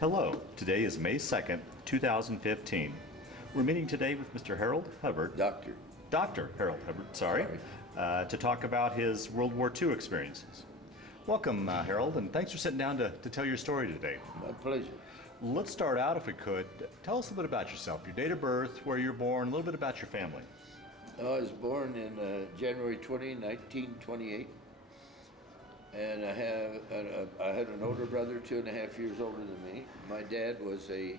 Hello, today is May 2nd, 2015. We're meeting today with Mr. Harold Hubbard, Dr. Harold Hubbard, to talk about his World War II experiences. Welcome, Harold, and thanks for sitting down to tell your story today. My pleasure. Let's start out, if we could. Tell us a little bit about yourself, your date of birth, where you're born, a little bit about your family. I was born in January 20, 1928, and I had an older brother, 2.5 years older than me. My dad was a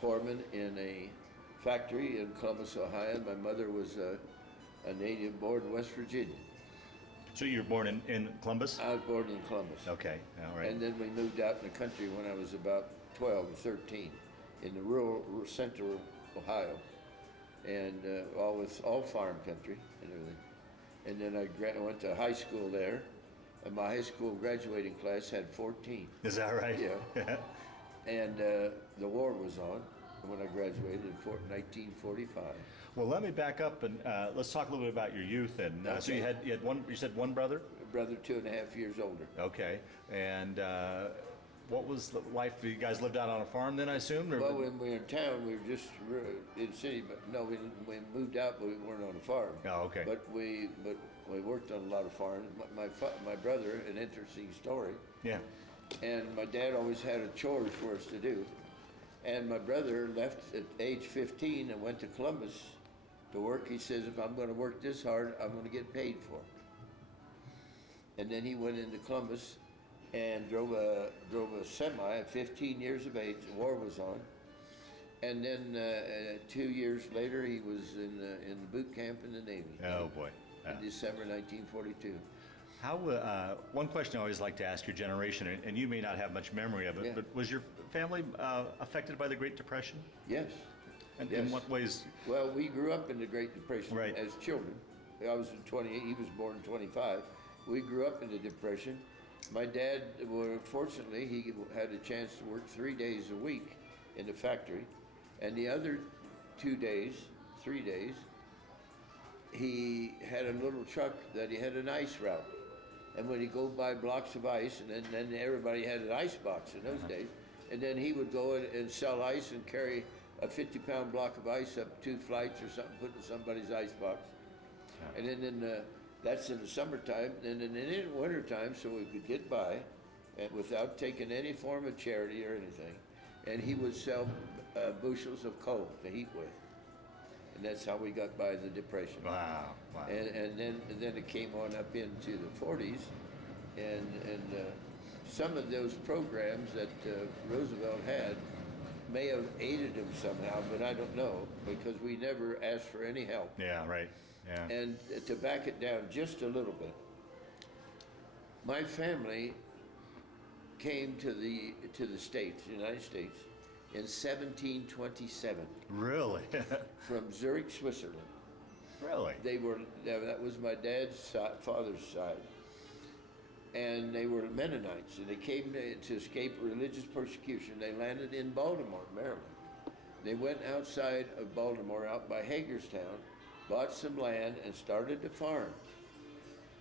foreman in a factory in Columbus, Ohio. My mother was a native born in West Virginia. So you were born in Columbus? I was born in Columbus. Okay, all right. And then we moved out in the country when I was about 12 or 13 in the rural central Ohio, and all farm country and everything. And then I went to high school there, and my high school graduating class had 14. Is that right? Yeah. And the war was on when I graduated in 1945. Well, let me back up and let's talk a little bit about your youth. And Okay. so you had one. You said one brother. A brother 2.5 years older. Okay. And what was the life? You guys lived out on a farm then, I assume? Or? Well, when we were in town, we were just in the city. But no, we moved out, but we weren't on a farm. Oh, okay. But we worked on a lot of farms. My brother, an interesting story. Yeah. And my dad always had chores for us to do. And my brother left at age 15 and went to Columbus to work. He says, if I'm going to work this hard, I'm going to get paid for it. And then he went into Columbus and drove a semi at 15 years of age. The war was on. And then 2 years later, he was in the boot camp in the Navy. Oh, boy. In December 1942. How, one question I always like to ask your generation, and you may not have much memory of it, Yeah. but was your family affected by the Great Depression? Yes. And Yes. in what ways? Well, we grew up in the Great Depression Right. as children. I was in 28, he was born in 25. We grew up in the Depression. My dad, fortunately, he had a chance to work 3 days a week in the factory. And the other 3 days, he had a little truck that he had an ice route. And when he'd go buy blocks of ice, and then everybody had an ice box in those days, and then he would go and sell ice and carry a 50-pound block of ice up 2 flights or something, put in somebody's ice box. And then that's in the summertime. And then in the wintertime, so we could get by and without taking any form of charity or anything. And he would sell bushels of coal to heat with. And that's how we got by the Depression. Wow. And then it came on up into the 40s, and some of those programs that Roosevelt had may have aided him somehow, but I don't know, because we never asked for any help. Yeah, right. Yeah. And to back it down just a little bit, my family came to the States, United States, in 1727. Really? From Zurich, Switzerland. Really? That was my dad's father's side. And they were Mennonites, and they came to escape religious persecution. They landed in Baltimore, Maryland. They went outside of Baltimore, out by Hagerstown, bought some land, and started to farm.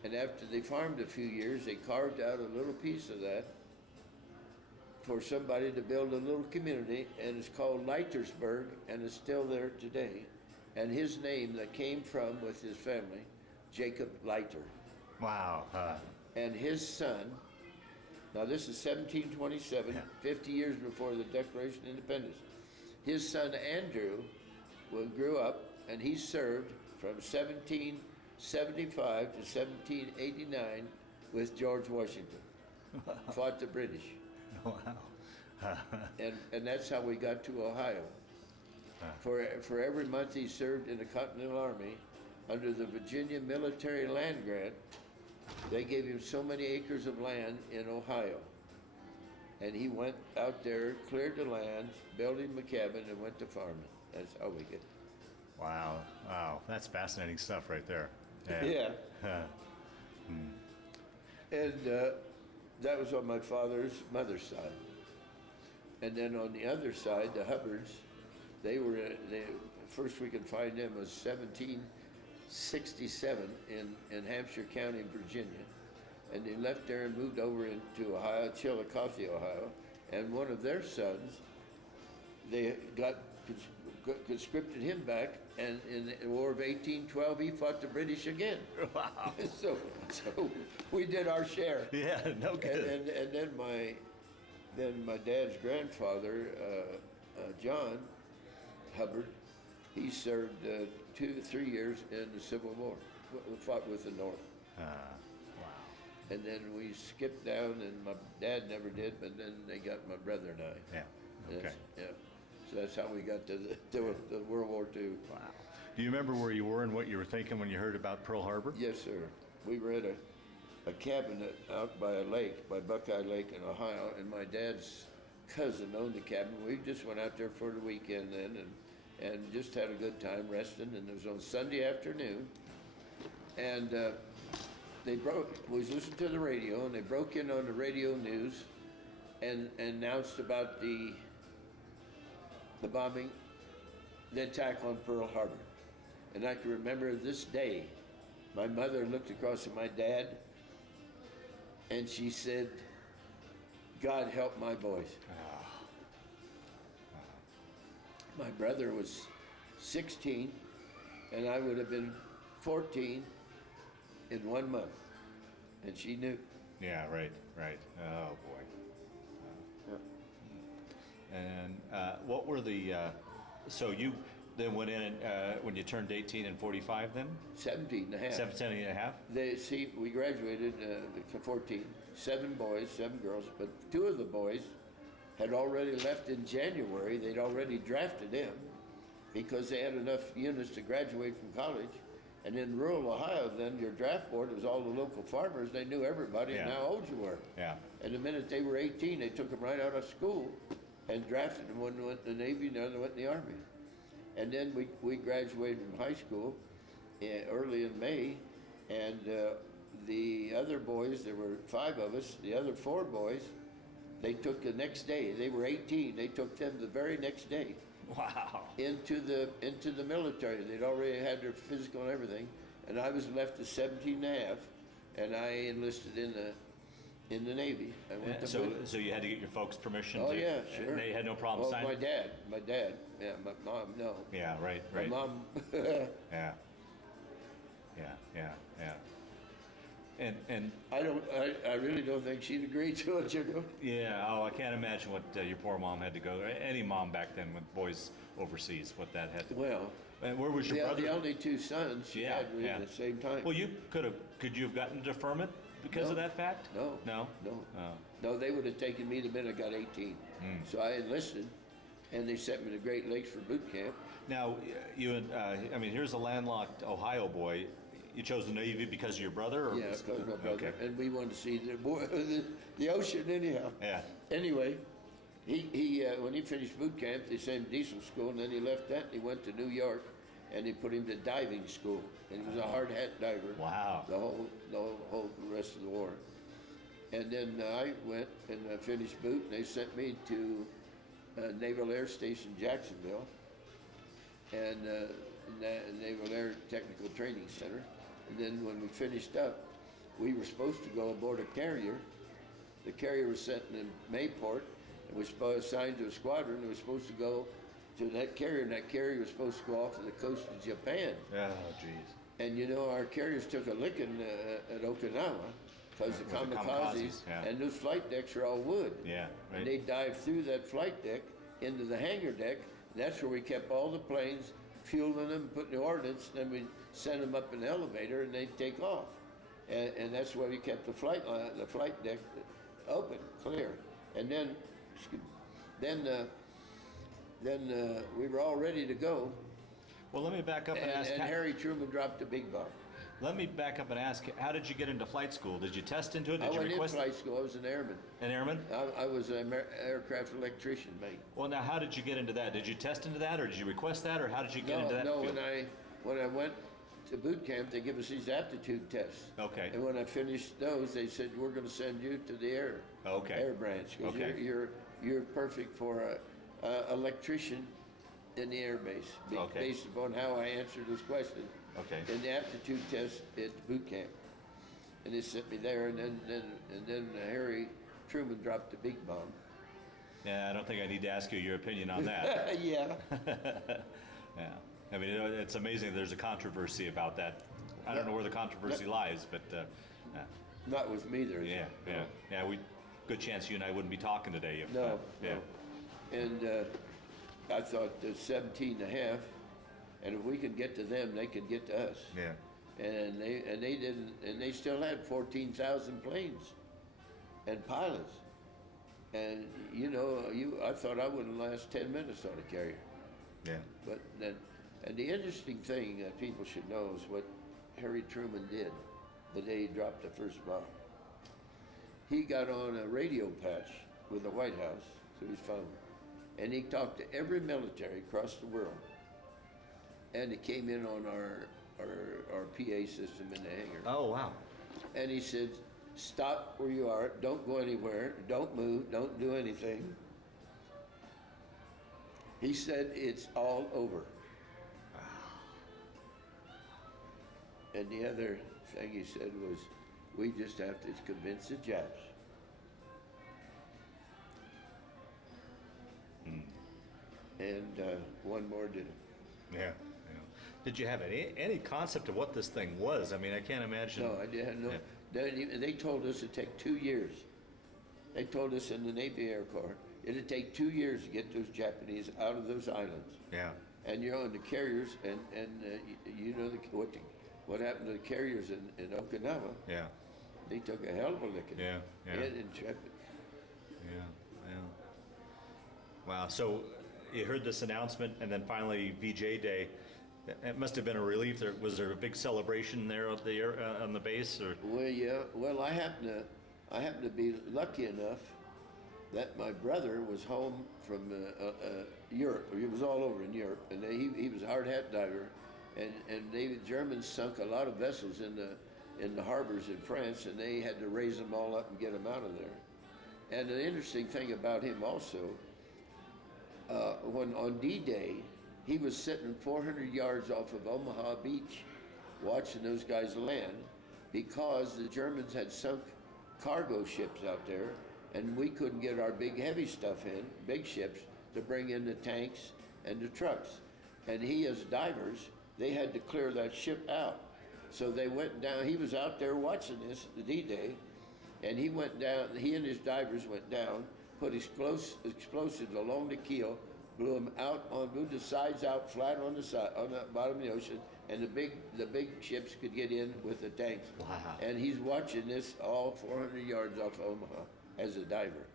And after they farmed a few years, they carved out a little piece of that for somebody to build a little community, and it's called Leitersburg, and it's still there today. And his name that came from, with his family, Jacob Leiter. Wow. And his son, now this is 1727, 50 years before the Declaration of Independence. His son Andrew grew up, and he served from 1775 to 1789 with George Washington. Fought the British. Wow. And that's how we got to Ohio. For every month he served in the Continental Army under the Virginia Military Land Grant, they gave him so many acres of land in Ohio. And he went out there, cleared the land, built him a cabin, and went to farming. That's how we get. Wow. Wow. That's fascinating stuff right there. Yeah. And that was on my mother's side. And then on the other side, the Hubbards, first we can find them was 1767 in Hampshire County, Virginia. And they left there and moved over into Ohio, Chillicothe, Ohio. and one of their sons, they conscripted him back, and in the War of 1812, he fought the British again. Wow. so we did our share. Yeah, no good. And then my dad's grandfather, John Hubbard, he served 2-3 years in the Civil War, fought with the North. Wow. And then we skipped down, and my dad never did, but then they got my brother and I. Yeah. Okay. Yeah. So that's how we got to the World War II. Wow. Do you remember where you were and what you were thinking when you heard about Pearl Harbor? Yes, sir. We were at a cabin out by a lake, by Buckeye Lake in Ohio, and my dad's cousin owned the cabin. We just went out there for the weekend then and just had a good time resting, and it was on Sunday afternoon. And we was listening to the radio, and they broke in on the radio news and announced about the bombing, the attack on Pearl Harbor. And I can remember this day, my mother looked across at my dad, and she said, "God help my boys." My brother was 16, and I would have been 14 in 1 month, and she knew. Yeah, right. Oh, boy. And what were the, so you then went in when you turned 18 and 45 then? 17 and a half. 17 and a half? We graduated 14, 7 boys, 7 girls, but 2 of the boys had already left in January. They'd already drafted them because they had enough units to graduate from college. And in rural Ohio, then your draft board was all the local farmers. They knew everybody and how old you were. Yeah. And the minute they were 18, they took them right out of school and drafted them. One went in the Navy, and the other went in the Army. And then we graduated from high school early in May, and the other boys, there were 5 of us, the other 4 boys, they took the next day. They were 18. They took them the very next day. Wow. Into the military. They'd already had their physical and everything. And I was left at 17 and a half, and I enlisted in the Navy. I went to So you had to get your folks' permission? Oh, yeah, sure. They had no problem signing? My dad. Yeah, my mom, no. Yeah, right. My mom. Yeah. And I really don't think she'd agree to it, you know. yeah, I can't imagine what your poor mom had to go through. Any mom back then with boys overseas, what that had to. Well, and where was your brother? The only 2 sons she had at the same time. Well, could you have gotten deferment because of that fact? No. Oh. No, they would have taken me the minute I got 18. So I enlisted, and they sent me to Great Lakes for boot camp. Now, here's a landlocked Ohio boy. You chose the Navy because of your brother? Or yeah, because of my brother. Okay. And we wanted to see the ocean anyhow. Yeah. Anyway, he when he finished boot camp, they sent him to diesel school, and then he left that and he went to New York, and they put him to diving school. And he was a hard hat diver. Wow. The whole rest of the war. And then I went and finished boot, and they sent me to Naval Air Station Jacksonville, and Naval Air Technical Training Center. And then when we finished up, we were supposed to go aboard a carrier. The carrier was sent in Mayport. It was assigned to a squadron. It was supposed to go to that carrier, and that carrier was supposed to go off to the coast of Japan. Oh, geez. And you know, our carriers took a licking at Okinawa because the kamikazes, and those flight decks are all wood. Yeah, right. And they dived through that flight deck into the hangar deck. And that's where we kept all the planes, fueling them, putting the ordnance, and then we send them up in the elevator, and they'd take off. And that's why we kept the flight deck open, clear. And then we were all ready to go. Well, let me back up and ask. And Harry Truman dropped the big bomb. Let me back up and ask, how did you get into flight school? Did you test into it? I went in flight school. I was an airman. An airman? I was an aircraft electrician, mate. Well, now, how did you get into that? Did you test into that, or did you request that, or how did you get into that No, field? when I went to boot camp, they give us these aptitude tests. Okay. And when I finished those, they said, we're going to send you to the air branch. Because you're perfect for an electrician in the air base, based upon how I answered this question. Okay. And the aptitude test at boot camp. And they sent me there, and then Harry Truman dropped the big bomb. Yeah, I don't think I need to ask you your opinion on that. Yeah. Yeah. I mean, it's amazing there's a controversy about that. I don't know where the controversy lies, but Not with me, there. yeah. Good chance you and I wouldn't be talking today if. No, Yeah. no. And I thought 17 and a half, and if we could get to them, they could get to us. Yeah. And they didn't, and they still had 14,000 planes and pilots. And I thought I wouldn't last 10 minutes on a carrier. Yeah. But then, and the interesting thing that people should know is what Harry Truman did the day he dropped the first bomb. He got on a radio patch with the White House through his phone, and he talked to every military across the world. And it came in on our PA system in the hangar. Oh, wow. And he said, stop where you are, don't go anywhere, don't move, don't do anything. He said, it's all over. And the other thing he said was, we just have to convince the Japs. And one more did it. Yeah. Did you have any concept of what this thing was? I mean, I can't imagine. No, I didn't. No. Yeah. They told us it'd take 2 years. They told us in the Navy Air Corps it'd take 2 years to get those Japanese out of those islands. Yeah. And the carriers, and what happened to the carriers in Okinawa? Yeah. They took a hell of a licking. Yeah. And Intrepid. Yeah. Wow. So you heard this announcement, and then finally VJ Day. It must have been a relief. Was there a big celebration there on the base, or? Well, yeah. Well, I happen to be lucky enough that my brother was home from Europe. He was all over in Europe, and he was a hard hat diver, and the Germans sunk a lot of vessels in the harbors in France, and they had to raise them all up and get them out of there. And the interesting thing about him also, when on D-Day, he was sitting 400 yards off of Omaha Beach watching those guys land because the Germans had sunk cargo ships out there, and we couldn't get our big heavy stuff in, big ships, to bring in the tanks and the trucks. And he, as divers, they had to clear that ship out. So they went down, he was out there watching this, the D-Day, and he went down, he and his divers went down, put explosives along the keel, blew them out, blew the sides out flat on the bottom of the ocean, and the big ships could get in with the tanks. Wow. And he's watching this all 400 yards off Omaha as a diver.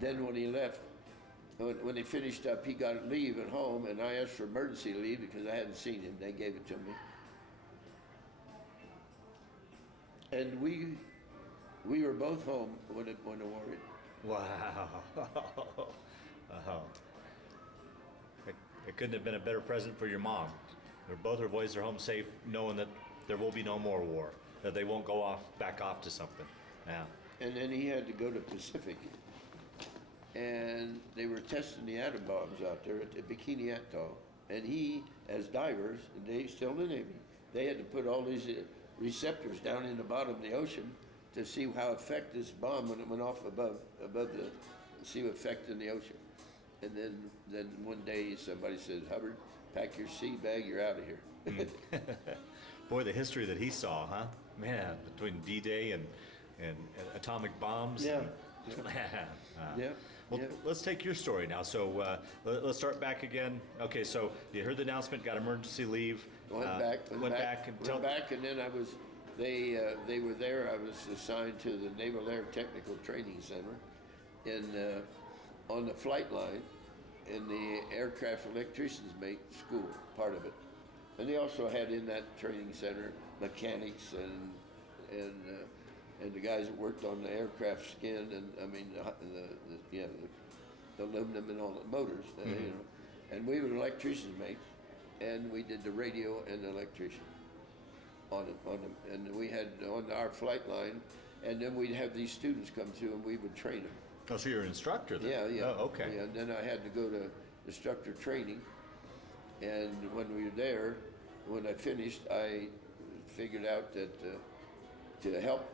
Then when he left, when he finished up, he got leave at home, and I asked for emergency leave because I hadn't seen him. They gave it to me. And we were both home when the war hit. Wow. Wow. It couldn't have been a better present for your mom. Both her boys are home safe, knowing that there will be no more war, that they won't go back off to something. Yeah. And then he had to go to Pacific. And they were testing the atom bombs out there at the Bikini Atoll. And he, as divers, and they still in the Navy, they had to put all these receptors down in the bottom of the ocean to see how effect this bomb when it went off above see effect in the ocean. And then one day somebody says, Hubbard, pack your sea bag, you're out of here. Boy, the history that he saw, huh? Man, between D-Day and atomic bombs. Yeah. Well, let's take your story now. So let's start back again. Okay, so you heard the announcement, got emergency leave. Went back, and then they were there. I was assigned to the Naval Air Technical Training Center on the flight line in the aircraft electricians mate school, part of it. And they also had in that training center mechanics and the guys that worked on the aircraft skin and the aluminum and all the motors, And we were electricians mates, and we did the radio and the electrician on it, and we had on our flight line, and then we'd have these students come through and we would train them. Oh, so you're an instructor then? Yeah. Oh, okay. Yeah, and then I had to go to instructor training, and when we were there, when I finished, I figured out that to help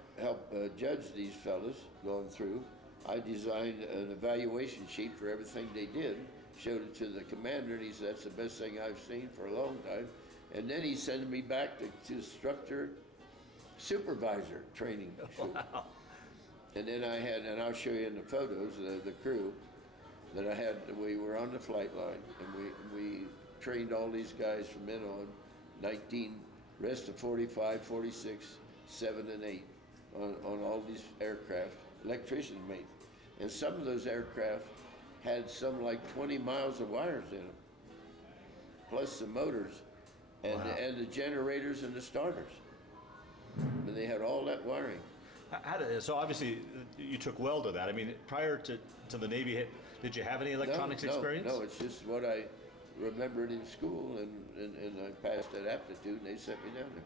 judge these fellas going through, I designed an evaluation sheet for everything they did, showed it to the commander, and he said, that's the best thing I've seen for a long time. And then he sent me back to instructor supervisor training. Wow. And then I had, and I'll show you in the photos, the crew that I had. We were on the flight line, and we trained all these guys from then on, 19, rest of 45, 46, 7, and 8, on all these aircraft, electrician mates. And some of those aircraft had some like 20 miles of wires in them, plus the motors, and, wow. and the generators and the starters. And they had all that wiring. So obviously you took well to that. I mean, prior to the Navy, did you have any electronics experience? No, it's just what I remembered in school, and I passed that aptitude, and they sent me down there.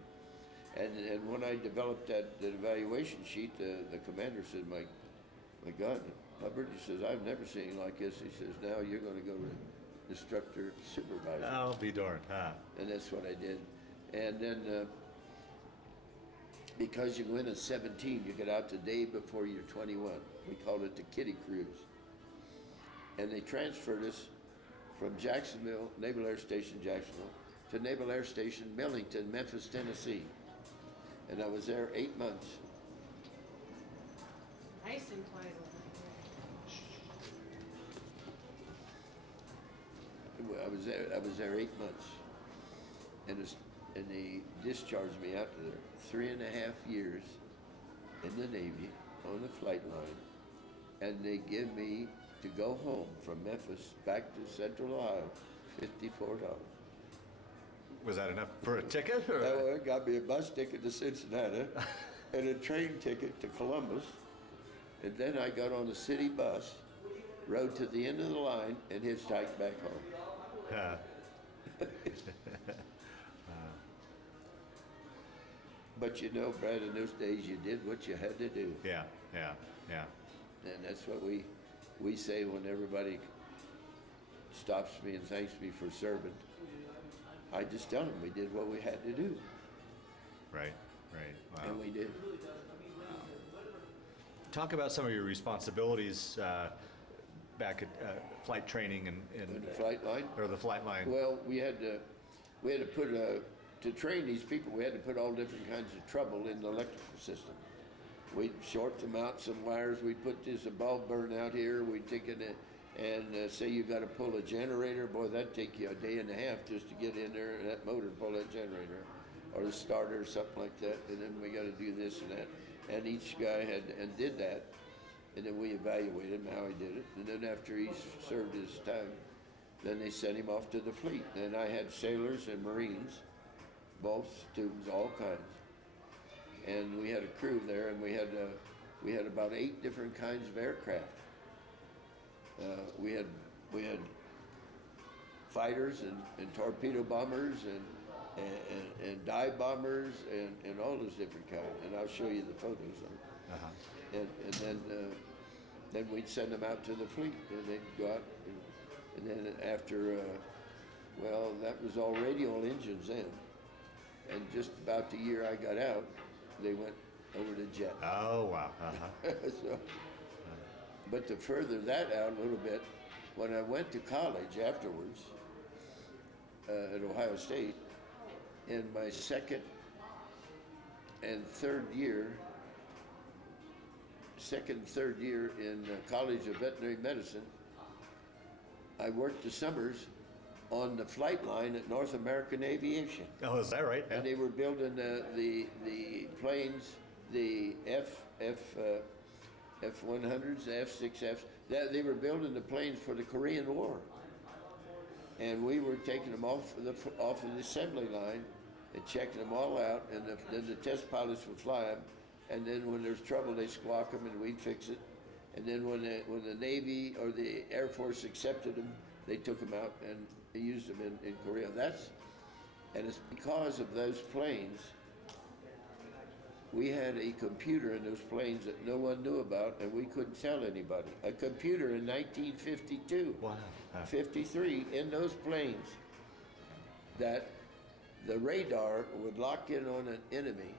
And when I developed that evaluation sheet, the commander said, my God, Hubbard, he says, I've never seen anything like this. He says, now you're going to go to instructor supervisor. I'll be darned, huh? And that's what I did. And then because you go in at 17, you get out the day before you're 21. We called it the kiddie cruise. And they transferred us from Jacksonville, Naval Air Station, Jacksonville, to Naval Air Station, Millington, Memphis, Tennessee. And I was there 8 months. Nice and quiet over I was there 8 months. And they discharged me out to there. 3.5 years in the Navy on the flight line, and they give me to go home from Memphis back to Central Ohio, $54. Was that enough for a ticket? Or? Well, it got me a bus ticket to Cincinnati and a train ticket to Columbus, and then I got on a city bus, rode to the end of the line, and hitchhiked back home. But you know, Brad, in those days you did what you had to do. Yeah. And that's what we say when everybody stops me and thanks me for serving. I just tell them we did what we had to do. Right. Wow. And we did. Talk about some of your responsibilities back at flight training and The flight line? or the flight line. Well, we had to put to train these people, we had to put all different kinds of trouble in the electrical system. We'd short them out some wires, we'd put a bulb burn out here, we'd take it and say you got to pull a generator, boy, that'd take you a day and a half just to get in there and that motor pull that generator, or the starter or something like that, and then we got to do this and that. And each guy did that, and then we evaluated him how he did it, and then after he served his time, then they sent him off to the fleet. And I had sailors and Marines, both students, all kinds. And we had a crew there, and we had about 8 different kinds of aircraft. We had fighters and torpedo bombers and dive bombers and all those different kinds. And I'll show you the photos of it. Uh-huh. And then we'd send them out to the fleet, and they'd go out. And then after, that was all radial engines then. And just about the year I got out, they went over to jet. Oh, wow. Uh-huh. But to further that out a little bit, when I went to college afterwards at Ohio State, in my second and third year in College of Veterinary Medicine, I worked the summers on the flight line at North American Aviation. Oh, is that right? Yeah. And they were building the planes, the F-100s, the F-6Fs. They were building the planes for the Korean War. And we were taking them off of the assembly line and checking them all out, and then the test pilots would fly them. And then when there's trouble, they squawk them, and we'd fix it. And then when the Navy or the Air Force accepted them, they took them out and they used them in Korea. And it's because of those planes. We had a computer in those planes that no one knew about, and we couldn't tell anybody. A computer in 1952, Wow. 53, in those planes, that the radar would lock in on an enemy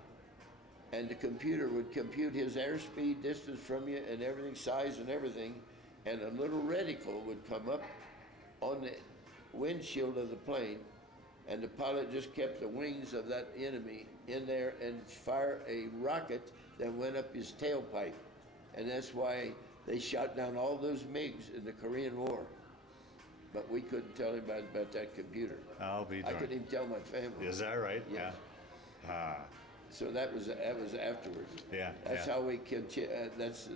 and the computer would compute his airspeed, distance from you, and everything, size and everything, and a little reticle would come up on the windshield of the plane, and the pilot just kept the wings of that enemy in there and fire a rocket that went up his tailpipe. And that's why they shot down all those MiGs in the Korean War. But we couldn't tell him about that computer. I'll be I darned. couldn't even tell my family. Is that right? Yes. Yeah. Ah, So that was afterwards. Yeah, That's yeah. how we that's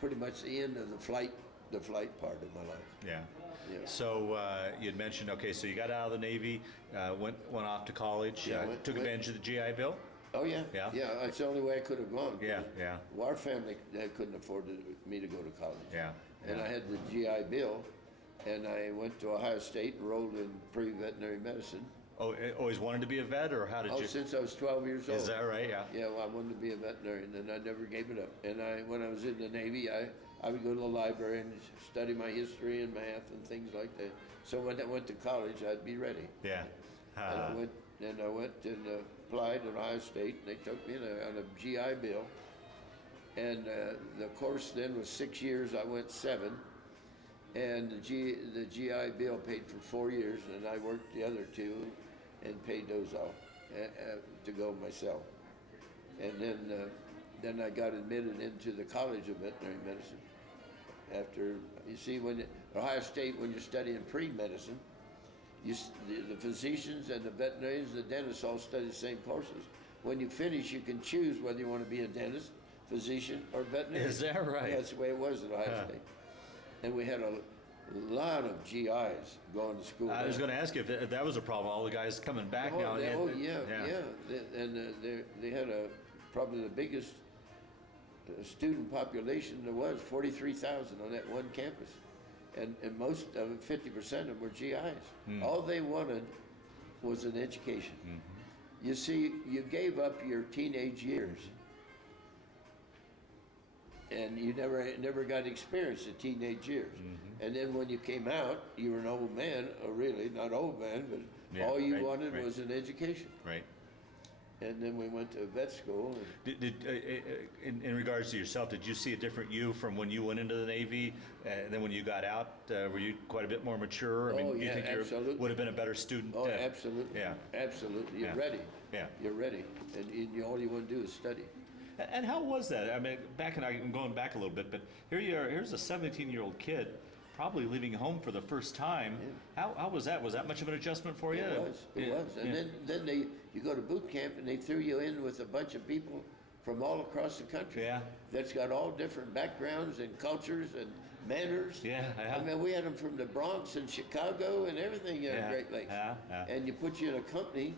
pretty much the end of the flight part of my life. yeah. Yeah. So you'd mentioned, okay, so you got out of the Navy, went off to college, Yeah, took advantage of the GI Bill? Oh yeah. Yeah. Yeah, that's the only way I could have gone. Yeah, yeah. Our family couldn't afford me to go to college. Yeah. And yeah. I had the GI Bill, and I went to Ohio State, enrolled in pre-veterinary medicine. Oh, always wanted to be a vet, or how did you? Since I was 12 years old. Is that right? Yeah. Yeah, well, I wanted to be a veterinarian, and I never gave it up. And when I was in the Navy, I would go to the library and study my history and math and things like that. So when I went to college, I'd be ready. Yeah. And I went and applied at Ohio State, and they took me on a GI Bill. And the course then was 6 years. I went 7. And the GI Bill paid for 4 years, and I worked the other 2 and paid those off to go myself. And then I got admitted into the College of Veterinary Medicine. After, you see, Ohio State, when you're studying pre-medicine, the physicians and the veterinarians, the dentists all study the same courses. When you finish, you can choose whether you want to be a dentist, physician, or veterinarian. Is that right? Yeah, that's the way it was at Ohio State. And we had a lot of GIs going to school. I was going to ask you if that was a problem. All the guys coming back now. They had probably the biggest student population there was, 43,000 on that one campus. And most of them, 50% of them were GIs. All they wanted was an education. You see, you gave up your teenage years, and you never got experience the teenage years. And then when you came out, you were an old man, or really not old man, but all you wanted was an education. Right. And then we went to vet school. In regards to yourself, did you see a different you from when you went into the Navy and then when you got out? Were you quite a bit more mature? I mean, do you think you would have been a better student? Oh, absolutely. Yeah. Absolutely. You're Yeah. ready. Yeah. You're ready. And all you want to do is study. And how was that? I mean, I'm going back a little bit, but here you are. Here's a 17-year-old kid, probably leaving home for the first time. Yeah. How was that? Was that much of an adjustment for you? It was. And then you go to boot camp and they threw you in with a bunch of people from all across the country. Yeah. That's got all different backgrounds and cultures and manners. Yeah. I mean, we had them from the Bronx and Chicago and everything in Great Lakes. And you put you in a company,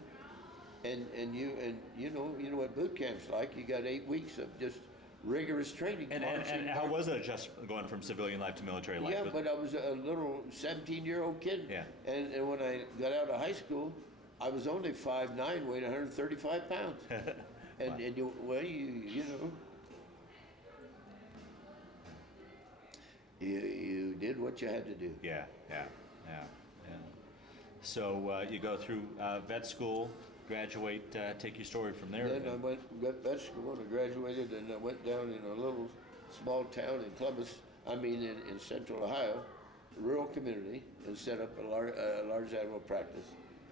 and you know what boot camp's like. You got 8 weeks of just rigorous training. And how was that adjustment going from civilian life to military life? Yeah, but I was a little 17-year-old kid. Yeah. And when I got out of high school, I was only 5'9", weighed 135 pounds. And you know, you did what you had to do. Yeah. So you go through vet school, graduate, take your story from there. Then I got vet school and I graduated, and I went down in a little small town in Columbus, in central Ohio, rural community, and set up a large animal practice.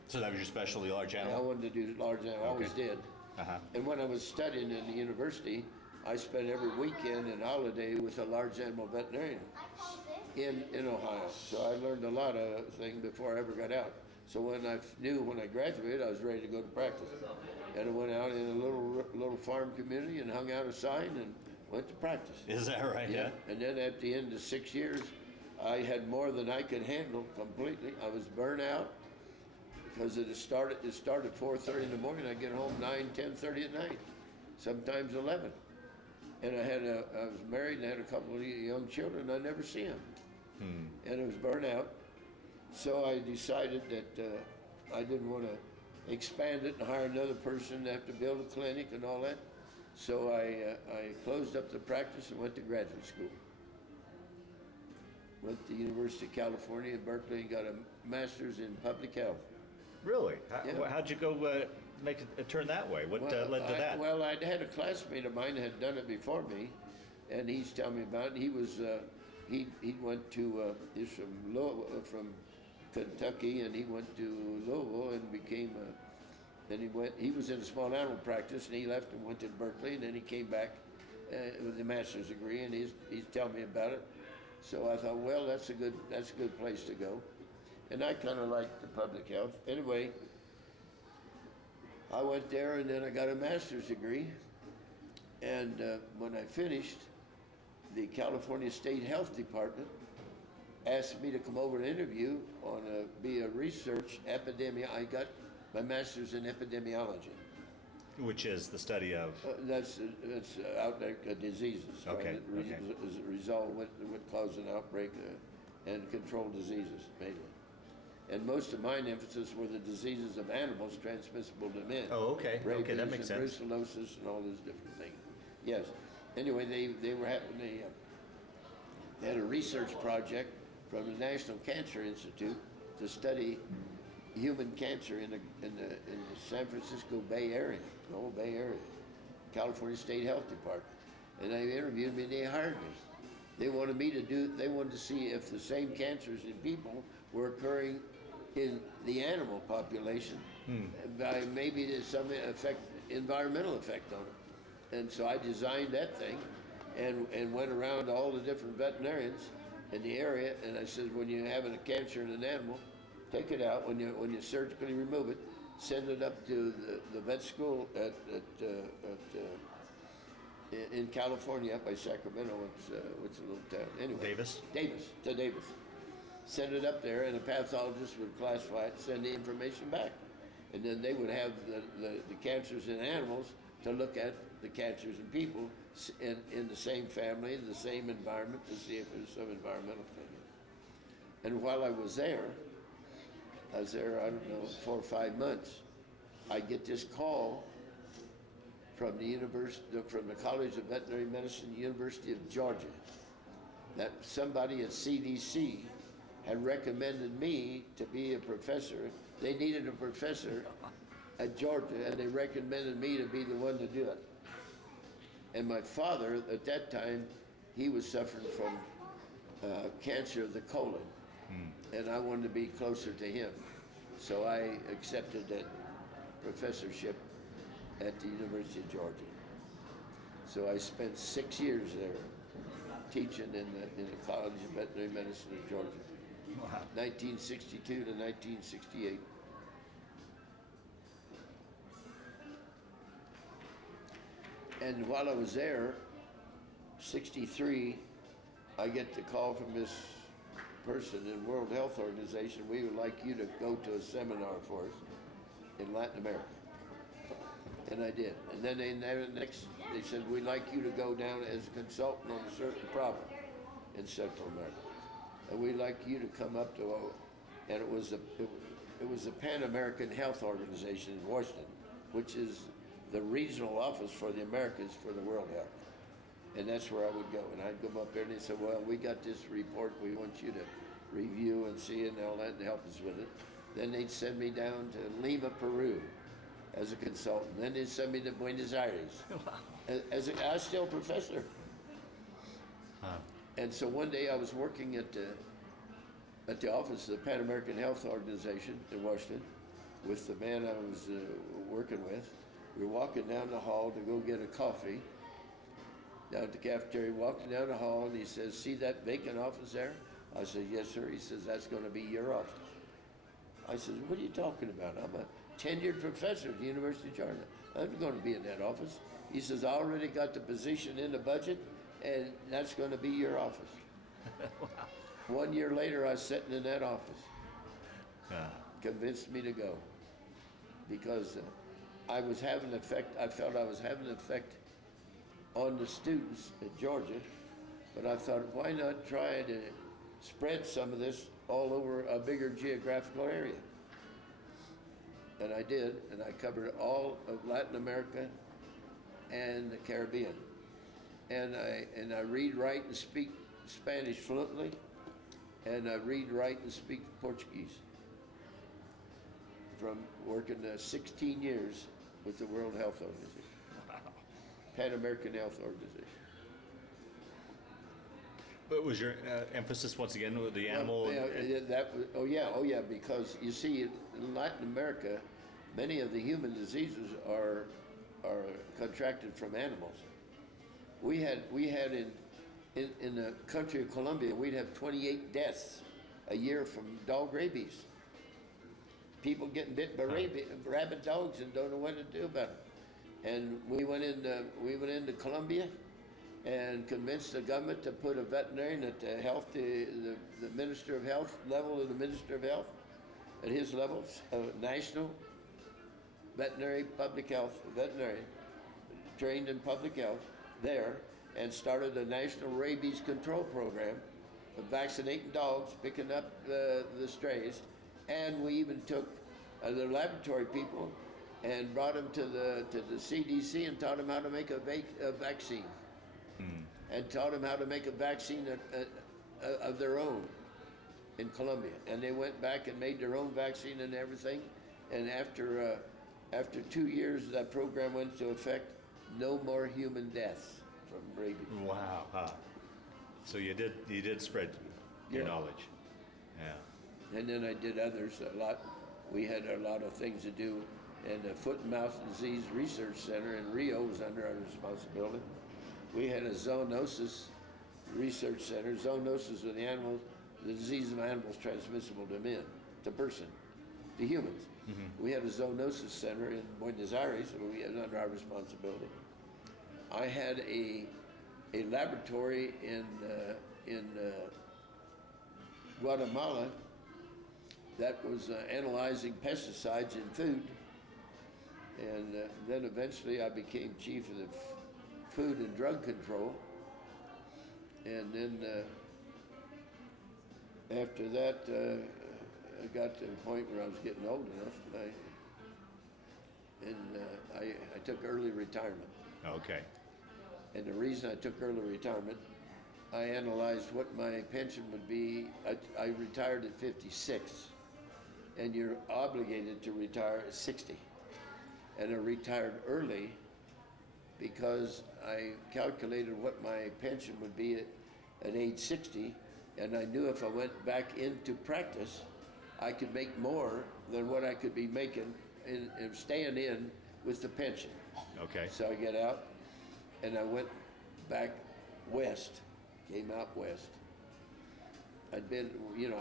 So that was your specialty, large I animal? wanted to do large animal, I always did. And when I was studying in the university, I spent every weekend and holiday with a large animal veterinarian in Ohio. So I learned a lot of things before I ever got out. So when I graduated, I was ready to go to practice. And I went out in a little farm community and hung out a sign and went to practice. Is that right? Yeah. And then at the end of 6 years, I had more than I could handle completely. I was burnt out because it started 4:30 in the morning. I get home 10:30 at night, sometimes 11. And I was married and had a couple of young children. I never see them. And I was burnt out. So I decided that I didn't want to expand it and hire another person to have to build a clinic and all that. So I closed up the practice and went to graduate school. Went to University of California at Berkeley and got a master's in public health. Really? Yeah. How'd you go make it turn that way? What Well, led to that? Well, I'd had a classmate of mine had done it before me, and he's telling me about it. He was he went to he's from from Kentucky, and he went to Louisville and became then he was in a small animal practice, and he left and went to Berkeley, and then he came back with a master's degree, and he's telling me about it. So I thought, well, that's a good place to go, and I kind of liked the public health. Anyway, I went there, and then I got a master's degree, and when I finished, the California State Health Department asked me to come over and interview on be a research I got my master's in epidemiology. Which is the study of? That's outbreak diseases. Okay. Resolve what causes an outbreak and control diseases mainly. And most of mine emphasis were the diseases of animals transmissible to men. Oh, okay. Rabies Okay, that makes and sense. brucellosis and all those different things. Yes. Anyway, they were having they had a research project from the National Cancer Institute to study human cancer in the San Francisco Bay Area, the whole Bay Area, California State Health Department. And they interviewed me and they hired me. They wanted to see if the same cancers in people were occurring in the animal population by maybe there's some environmental effect on it. And so I designed that thing and went around to all the different veterinarians in the area, and I said, when you're having a cancer in an animal, take it out. When you surgically remove it, send it up to the vet school in California, up by Sacramento. What's a little town? Anyway, Davis. Davis. Send it up there, and a pathologist would classify it, send the information back, and then they would have the cancers in animals to look at the cancers in people in the same family, the same environment, to see if there's some environmental thing. And while I was there, I don't know, 4 or 5 months, I get this call from from the College of Veterinary Medicine, University of Georgia, that somebody at CDC had recommended me to be a professor. They needed a professor at Georgia, and they recommended me to be the one to do it. And my father, at that time, he was suffering from cancer of the colon, and I wanted to be closer to him. So I accepted that professorship at the University of Georgia. So I spent 6 years there teaching in the College of Veterinary Medicine of Georgia, 1962 to 1968. And while I was there, 63, I get the call from this person in World Health Organization, we would like you to go to a seminar for us in Latin America. And I did. And then they said, we'd like you to go down as a consultant on a certain problem in Central America. And we'd like you to come up to, and it was a Pan-American Health Organization in Washington, which is the regional office for the Americas for the World Health. And that's where I would go. And I'd come up there and they said, well, we got this report we want you to review and see it and all that and help us with it. Then they'd send me down to Lima, Peru as a consultant. Then they'd send me to Buenos Aires. Wow. I was still a professor. Huh. And so one day I was working at the office of the Pan American Health Organization in Washington with the man I was working with. We were walking down the hall to go get a coffee down at the cafeteria, walking down the hall, and he says, see that vacant office there? I said, yes, sir. He says, that's going to be your office. I said, what are you talking about? I'm a tenured professor at the University of Georgia. I'm going to be in that office. He says, I already got the position in the budget, and that's going to be your office. Wow. 1 year later, I was sitting in that office. Convinced me to go because I was having an effect. I felt I was having an effect on the students at Georgia, but I thought, why not try to spread some of this all over a bigger geographical area? And I did, and I covered all of Latin America and the Caribbean. And I read, write, and speak Spanish fluently, and I read, write, and speak Portuguese. from working 16 years with the World Health Organization, Pan American Health Organization. But was your emphasis once again with the animal? Well, oh yeah, because you see, in Latin America, many of the human diseases are contracted from animals. We had in the country of Colombia, we'd have 28 deaths a year from dog rabies. People getting bit by rabid dogs and don't know what to do about it. And we went into Colombia and convinced the government to put a veterinarian at the Minister of Health level of the Minister of Health, at his levels, national veterinary public health veterinarian, trained in public health there, and started a national rabies control program of vaccinating dogs, picking up the strays, and we even took the laboratory people and brought them to the CDC and taught them how to make a vaccine. And taught them how to make a vaccine of their own in Colombia. And they went back and made their own vaccine and everything. And after 2 years, that program went into effect. No more human deaths from rabies. Wow. So you did spread your knowledge. Yeah. And then I did others a lot. We had a lot of things to do. And the Foot and Mouth Disease Research Center in Rio was under our responsibility. We had a zoonosis research center. Zoonosis of the animals, the disease of animals transmissible to men, to person, to humans. Mm-hmm. We had a zoonosis center in Buenos Aires, where we had under our responsibility. I had a laboratory in Guatemala that was analyzing pesticides in food, and then eventually I became chief of the Food and Drug Control, and then after that I got to the point where I was getting old enough, I took early retirement. Okay. And the reason I took early retirement, I analyzed what my pension would be. I retired at 56, and you're obligated to retire at 60, and I retired early because I calculated what my pension would be at age 60, and I knew if I went back into practice, I could make more than what I could be making in staying in with the pension. Okay. So I get out, and I went back west, came out west. I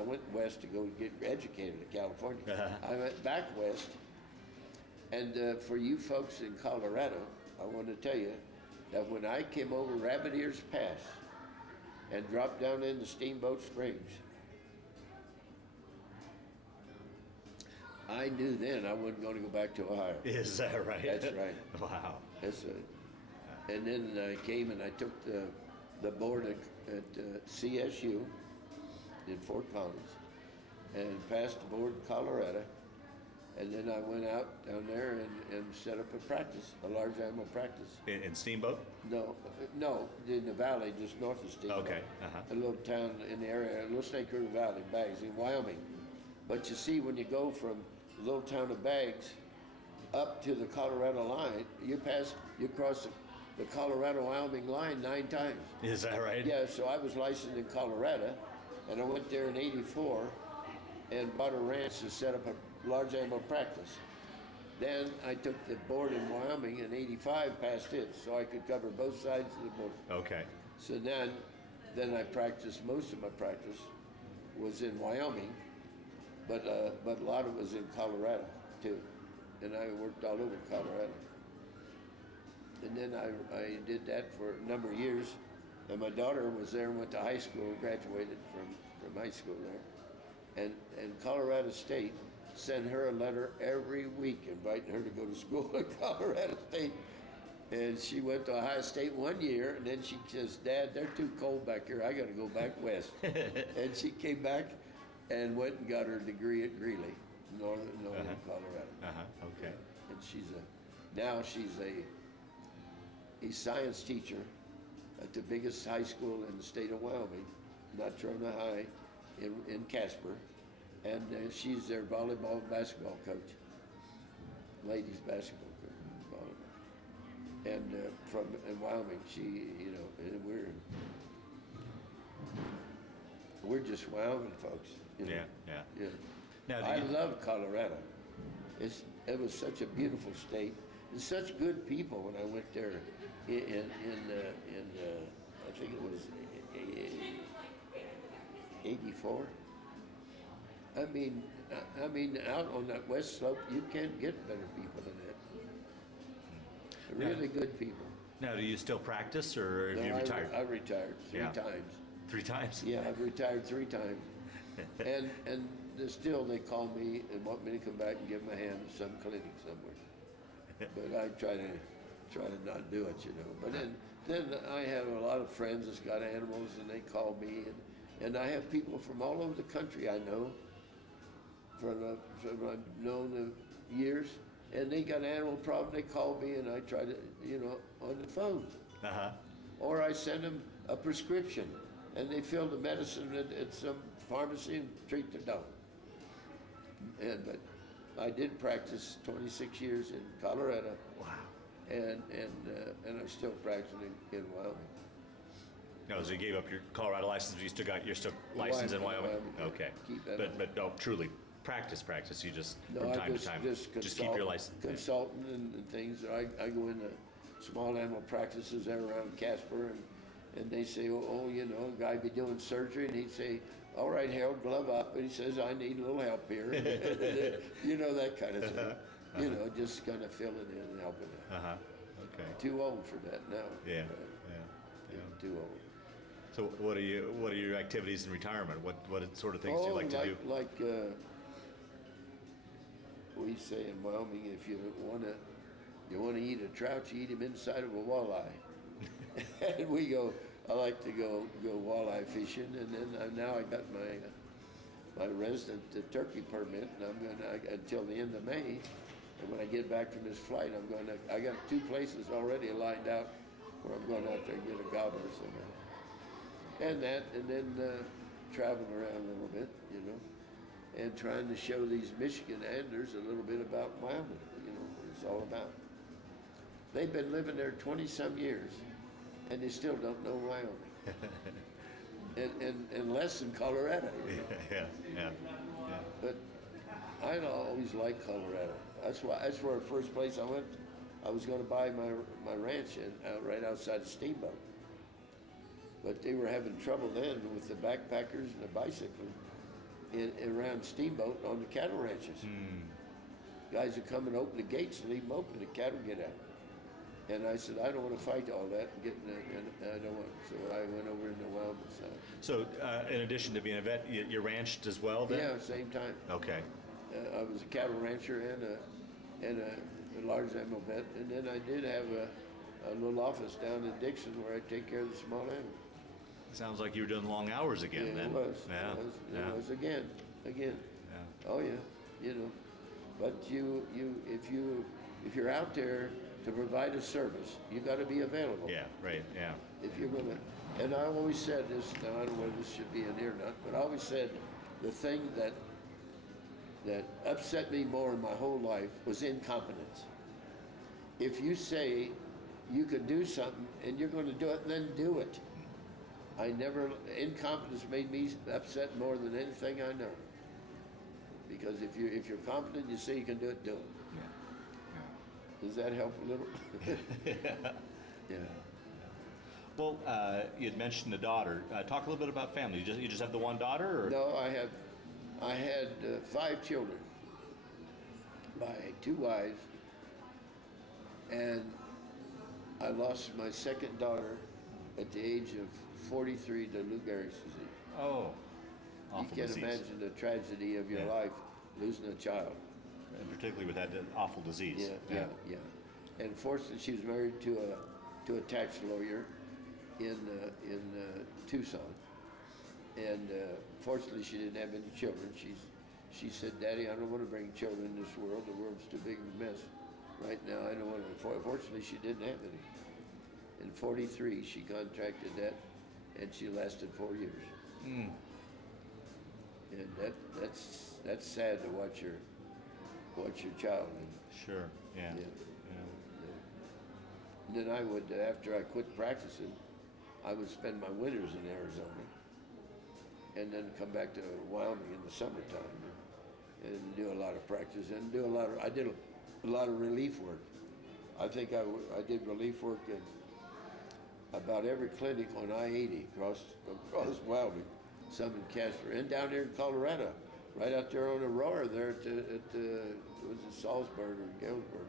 went west to go get educated in California. I went back west, and for you folks in Colorado, I want to tell you that when I came over Rabbit Ears Pass and dropped down into Steamboat Springs, I knew then I wasn't going to go back to Ohio. Is that right? That's right. Wow. And then I came and I took the board at CSU in Fort Collins and passed the board in Colorado. And then I went out down there and set up a practice, a large animal practice. In Steamboat? No, in the valley, just north of Steamboat. Okay. A little town in the area, a little Snake River Valley, Baggs, in Wyoming. But you see, when you go from the little town of Baggs up to the Colorado line, you cross the Colorado-Wyoming line 9 times. Is that right? Yeah, so I was licensed in Colorado, and I went there in '84 and bought a ranch to set up a large animal practice. Then I took the board in Wyoming in '85, passed it, so I could cover both sides of the border. Okay. So then I practiced, most of my practice was in Wyoming, but a lot of it was in Colorado too. And I worked all over Colorado. And then I did that for a number of years. And my daughter was there and went to high school, graduated from high school there. And Colorado State sent her a letter every week inviting her to go to school at Colorado State. And she went to Ohio State 1 year, and then she says, "Dad, they're too cold back here. I got to go back west." And she came back and went and got her degree at Greeley, northern Colorado. Okay. And now she's a science teacher at the biggest high school in the state of Wyoming, Natrona High in Casper, and she's their volleyball and basketball coach. ladies basketball court in Baltimore. And from in Wyoming, she, you know, and we're just Wyoming folks. You know? Yeah. Now, I love Colorado. It was such a beautiful state and such good people when I went there in I think it was 84. I mean, out on that west slope, you can't get better people than that. Really good people. Now, do you still practice, or have you retired? I retired three times. 3 times? Yeah, I've retired 3 times. and still they call me and want me to come back and give them a hand at some clinic somewhere. But I try to not do it, you know. But then I have a lot of friends that's got animals, and they call me, and I have people from all over the country I know, from I've known years, and they got an animal problem. They call me, and I try to, you know, on the phone. Or I send them a prescription, and they fill the medicine at some pharmacy and treat the dog. But I did practice 26 years in Colorado. Wow. And I'm still practicing in Wyoming. No, so you gave up your Colorado license, but you're still licensed in Wyoming? Okay. But no, truly, practice. You just, from time to time, just keep your license. Consultant and things. I go into small animal practices there around Casper, and they say, oh, you know, a guy be doing surgery, and he'd say, all right, Harold, glove up. And he says, I need a little help here. You know, that kind of thing. You know, just kind of filling in and helping out. Okay. Too old for that now. Yeah. Too old. So what are your activities in retirement? What sort of things do you like to do? Like we say in Wyoming, if you want to eat a trout, you eat him inside of a walleye. And I like to go walleye fishing, and then now I got my resident turkey permit, and I'm going to until the end of May. And when I get back from this flight, I got 2 places already lined out where I'm going out there and get a gobbler somewhere. And then traveling around a little bit, you know, and trying to show these Michigan anglers a little bit about Wyoming, you know, what it's all about. They've been living there 20-some years, and they still don't know Wyoming. and less than Colorado. You know? Yeah. But I always liked Colorado. That's where the first place I went. I was going to buy my ranch right outside of Steamboat. But they were having trouble then with the backpackers and the bicycling around Steamboat on the cattle ranches. Guys would come and open the gates and leave them open, the cattle get out. And I said, I don't want to fight all that and I don't want. So I went over into the Wyoming side. So in addition to being a vet, you ranched as well then? Yeah, same time. Okay. I was a cattle rancher and a large animal vet, and then I did have a little office down in Dixon where I take care of the small animals. Sounds like you were doing long hours again then. It was. Yeah. It was again. Yeah. Oh yeah, you know. But if you're out there to provide a service, you got to be available. Yeah. Right. Yeah. If you're gonna, and I always said this. Now I don't know whether this should be in here or not, but I always said the thing that upset me more in my whole life was incompetence. If you say you can do something and you're going to do it, then do it. Incompetence made me upset more than anything I know. Because if you're competent, you say you can do it, do it. Yeah. Does that help a little? Yeah. Well, you had mentioned a daughter. Talk a little bit about family. You just have the one daughter, or? No, I had 5 children by 2 wives, and I lost my second daughter at the age of 43 to Lou Gehrig's disease. Oh, awful You can't disease. imagine the tragedy of your life losing a child. And particularly with that awful disease. Yeah. And fortunately, she was married to a tax lawyer in Tucson. And fortunately, she didn't have any children. She said, Daddy, I don't want to bring children in this world. The world's too big of a mess. Right now, I don't want to. Fortunately, she didn't have any. In 43, she contracted that, and she lasted 4 years. And that's sad to watch her watch your child. And, Sure. Yeah. yeah. Yeah. And then I would, after I quit practicing, I would spend my winters in Arizona, and then come back to Wyoming in the summertime, and do a lot of practice and I did a lot of relief work. I think I did relief work in about every clinic on I-80 across Wyoming, some in Casper, and down there in Colorado, right out there on Aurora, there at was it Salzburg or Galesburg?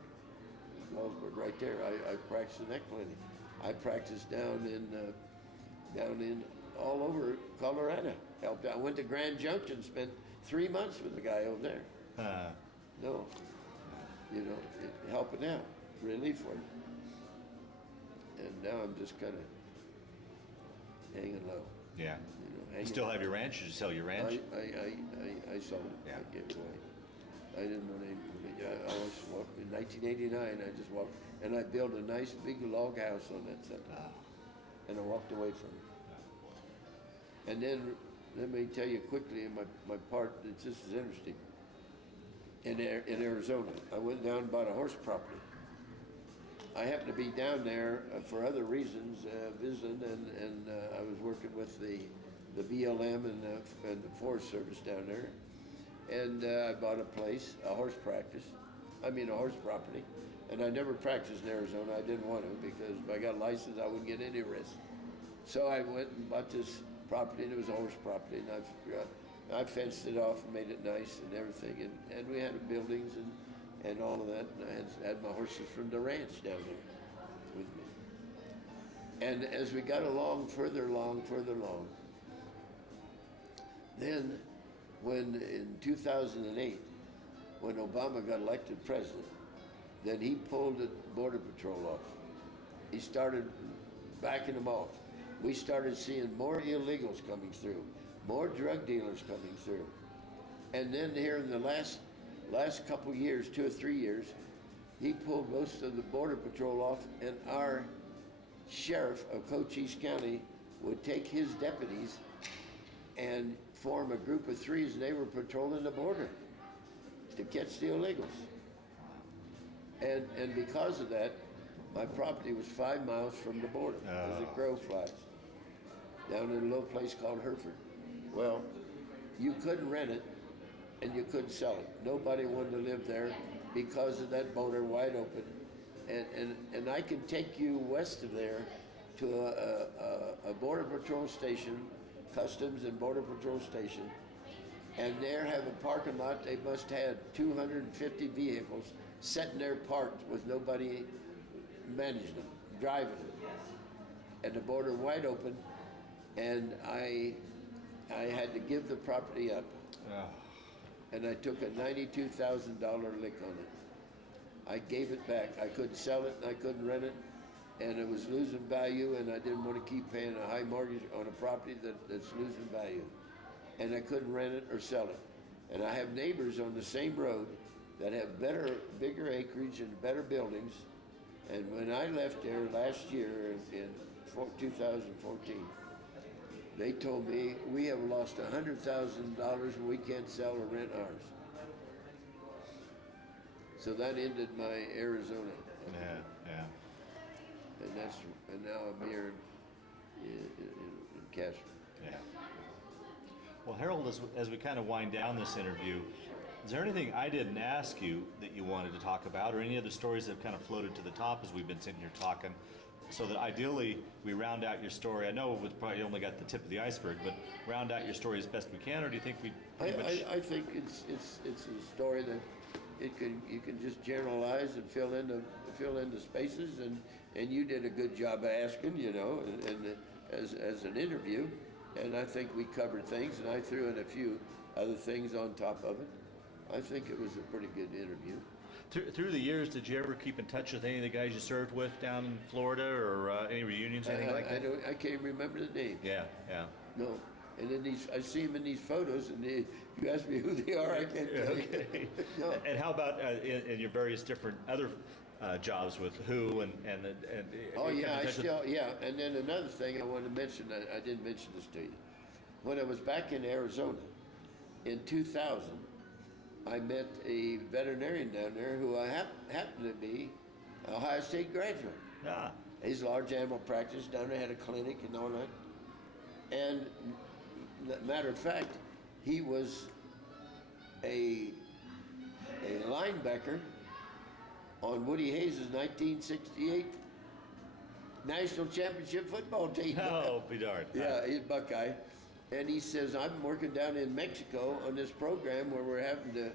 Salzburg, right there. I practiced in that clinic. I practiced down in all over Colorado. Helped out. I went to Grand Junction, spent 3 months with the guy over there. No, helping out, relief work. And now I'm just kind of hanging low. Yeah. Hanging You still low. have your ranch? Did you sell your ranch? I sold it. Yeah. I gave it away. I didn't want to. I was walked in 1989. I just walked, and I built a nice big log house on that site, and I walked away from it. And then let me tell you quickly in my part. This is interesting. In Arizona, I went down and bought a horse property. I happened to be down there for other reasons, visiting, and I was working with the BLM and the Forest Service down there. And I bought a place, a horse property. And I never practiced in Arizona. I didn't want to, because if I got a license, I wouldn't get any risk. So I went and bought this property, and it was a horse property. And I fenced it off and made it nice and everything. And we had buildings and all of that. And I had my horses from the ranch down there with me. And as we got further along, then when in 2008, when Obama got elected president, then he pulled the Border Patrol off. He started backing them off. We started seeing more illegals coming through, more drug dealers coming through. And then here in the last couple years, 2 or 3 years, he pulled most of the Border Patrol off, and our sheriff of Cochise County would take his deputies and form a group of threes, and they were patrolling the border to catch the illegals. And because of that, my property was 5 miles from the border, as a crow flies, down in a little place called Hereford. Well, you couldn't rent it, and you couldn't sell it. Nobody wanted to live there because of that border wide open. And I can take you west of there to a Border Patrol station, Customs and Border Patrol station, and there have a parking lot. They must have 250 vehicles sitting there parked with nobody managing them, driving them, and the border wide open. And I had to give the property up, and I took a $92,000 lick on it. I gave it back. I couldn't sell it, and I couldn't rent it, and it was losing value, and I didn't want to keep paying a high mortgage on a property that's losing value. And I couldn't rent it or sell it. And I have neighbors on the same road that have bigger acreage and better buildings. And when I left there last year in 2014, they told me, we have lost $100,000 and we can't sell or rent ours. So that ended my Arizona. Yeah. And now I'm here in Casper. Yeah. Well, Harold, as we kind of wind down this interview, is there anything I didn't ask you that you wanted to talk about, or any other stories that have kind of floated to the top as we've been sitting here talking, so that ideally we round out your story? I know we've probably only got the tip of the iceberg, but round out your story as best we can, or do you think we pretty much... I think it's a story that you can just generalize and fill in the spaces, and you did a good job of asking, and as an interview, and I think we covered things, and I threw in a few other things on top of it. I think it was a pretty good interview. Through the years, did you ever keep in touch with any of the guys you served with down in Florida, or any reunions, anything like that? I can't remember the names. Yeah. No. And then I see them in these photos, and you ask me who they are, I can't tell you. Okay. No. And how about in your various different other jobs with who and Oh yeah, yeah. And then another thing I wanted to mention, I didn't mention this to you. When I was back in Arizona in 2000, I met a veterinarian down there who I happened to be an Ohio State graduate. Ah, His large animal practice down there, had a clinic and all that. And matter of fact, he was a linebacker on Woody Hayes' 1968 National Championship football team. oh, be darned. Yeah, he's Buckeye. And he says, I'm working down in Mexico on this program where we're having to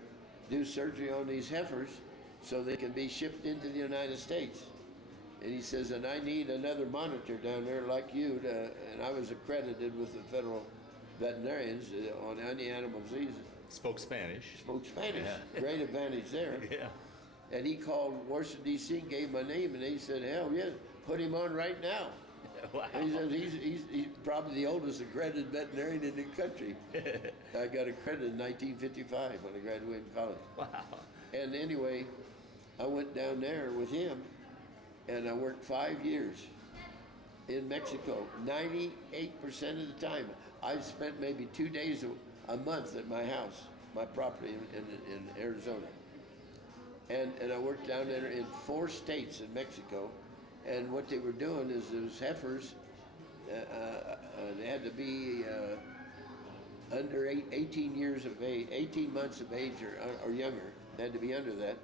do surgery on these heifers so they can be shipped into the United States. And he says, and I need another monitor down there like you and I was accredited with the federal veterinarians on any animal disease. Spoke Spanish. Spoke Spanish. Yeah. Great advantage there. Yeah. And he called Washington, D.C., gave my name, and they said, hell yeah, put him on right now. Wow. And he says he's probably the oldest accredited veterinarian in the country. I got accredited in 1955 when I graduated from college. Wow. And anyway, I went down there with him, and I worked 5 years in Mexico. 98% of the time, I spent maybe 2 days a month at my house, my property in Arizona. And I worked down there in 4 states in Mexico. And what they were doing is those heifers, they had to be under 18 years of age, 18 months of age or younger. They had to be under that.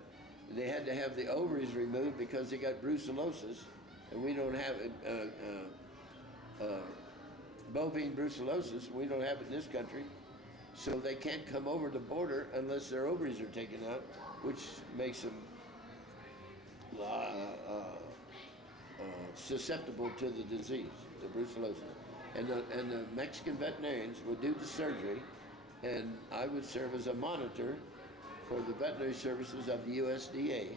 They had to have the ovaries removed because they got brucellosis, and we don't have bovine brucellosis. We don't have it in this country, so they can't come over the border unless their ovaries are taken out, which makes them susceptible to the disease, the brucellosis. And the Mexican veterinarians would do the surgery, and I would serve as a monitor for the veterinary services of the USDA.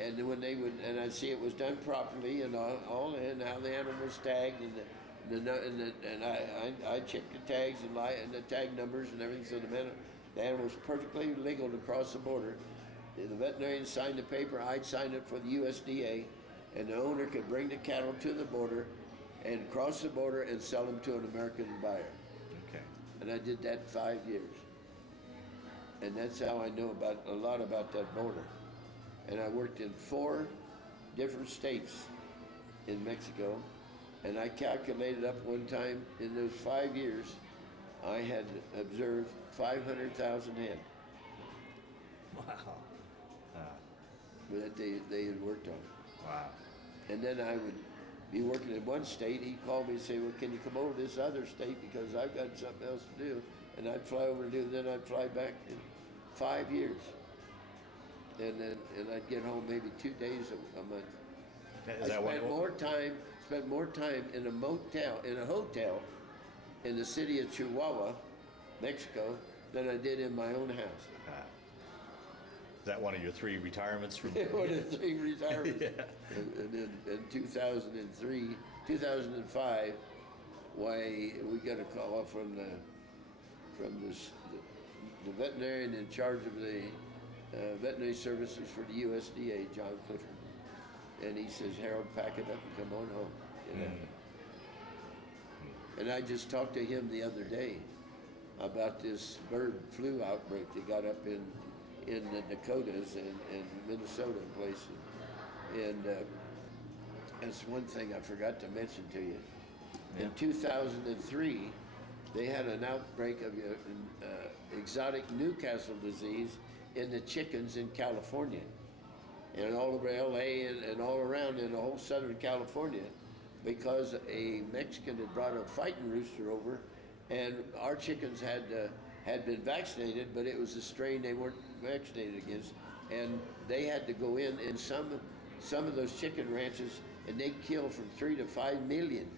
And when they would, and I'd see it was done properly and all, and how the animal was tagged, and I checked the tags and the tag numbers and everything, so the animal was perfectly legal to cross the border. The veterinarian signed the paper, I'd sign it for the USDA, and the owner could bring the cattle to the border and cross the border and sell them to an American buyer. Okay. And I did that 5 years. And that's how I know a lot about that border. And I worked in 4 different states in Mexico, and I calculated up one time in those 5 years, I had observed 500,000 head. Wow. That they had worked on. Wow. And then I would be working in one state, he'd call me and say, well, can you come over to this other state because I've got something else to do. And I'd fly over and do it, then I'd fly back in 5 years. And I'd get home maybe 2 days a month. Is that spent more time in a hotel in the city of Chihuahua, Mexico, than I did in my own house. Is that one of your 3 retirements from? One of the 3 retirements. Yeah. And then in 2005, why we got a call from the veterinarian in charge of the veterinary services for the USDA, John Clifford. And he says, Harold, pack it up and come on home. You know? And I just talked to him the other day about this bird flu outbreak that got up in the Dakotas and Minnesota and places. And that's one thing I forgot to mention to you. Yeah. In 2003, they had an outbreak of exotic Newcastle disease in the chickens in California, and all over LA and all around in the whole Southern California, because a Mexican had brought a fighting rooster over, and our chickens had been vaccinated, but it was a strain they weren't vaccinated against, and they had to go in some of those chicken ranches, and they'd kill from 3 to 5 million.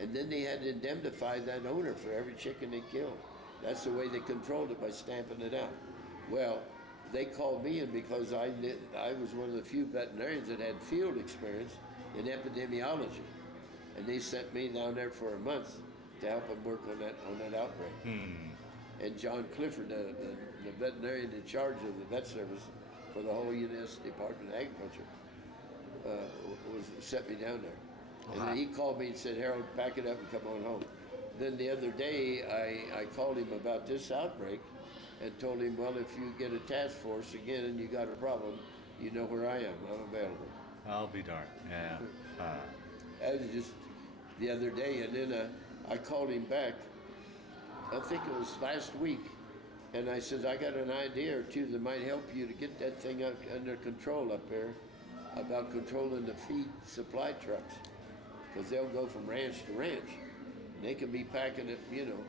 And then they had to indemnify that owner for every chicken they killed. That's the way they controlled it, by stamping it out. Well, they called me in because I was one of the few veterinarians that had field experience in epidemiology. And they sent me down there for a month to help them work on that outbreak. And John Clifford, the veterinarian in charge of the vet service for the whole U.S. Department of Agriculture, sent me down there. And then he called me and said, Harold, pack it up and come on home. Then the other day, I called him about this outbreak, and told him, well, if you get a task force again and you got a problem, you know where I am. I'm available. I'll be darned. Yeah. That was just the other day, and then I called him back. I think it was last week, and I said, I got an idea or two that might help you to get that thing under control up there about controlling the feed supply trucks, because they'll go from ranch to ranch, and they can be packing it, you know.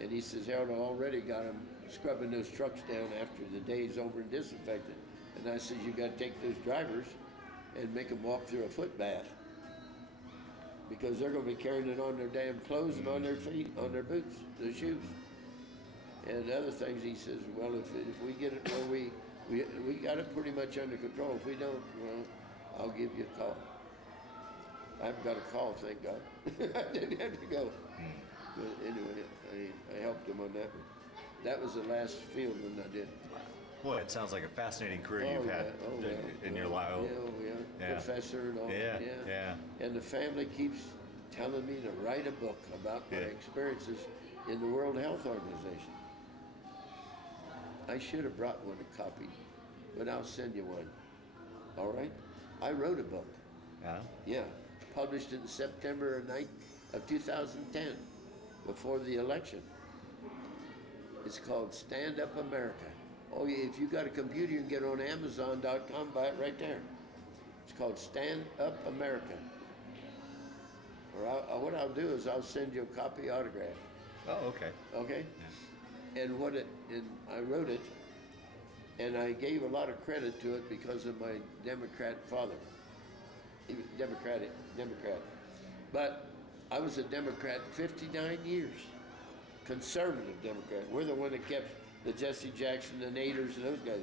And he says, Harold, I already got them scrubbing those trucks down after the day's over and disinfected. And I said, you got to take those drivers and make them walk through a foot bath, because they're going to be carrying it on their damn clothes and on their feet, on their boots, their shoes. And other things, he says, well, if we get it where we got it pretty much under control. If we don't, well, I'll give you a call. I haven't got a call, thank God. I didn't have to go. But anyway, I helped him on that one. That was the last field one I did. Boy, it sounds like a fascinating career you've had in your life. Yeah. Professor and all. Yeah. And the family keeps telling me to write a book about my experiences in the World Health Organization. I should have brought one a copy, but I'll send you one. All right? I wrote a book. Yeah? Yeah. Published in September of 2010, before the election. It's called Stand Up America. Oh, yeah, if you got a computer, you can get it on Amazon.com, buy it right there. It's called Stand Up America. Or what I'll do is I'll send you a copy autograph. Oh, okay. Okay? Yeah. And I wrote it, and I gave a lot of credit to it because of my Democrat father. He was Democrat. But I was a Democrat 59 years. Conservative Democrat. We're the one that kept the Jesse Jackson, the Naders, and those guys.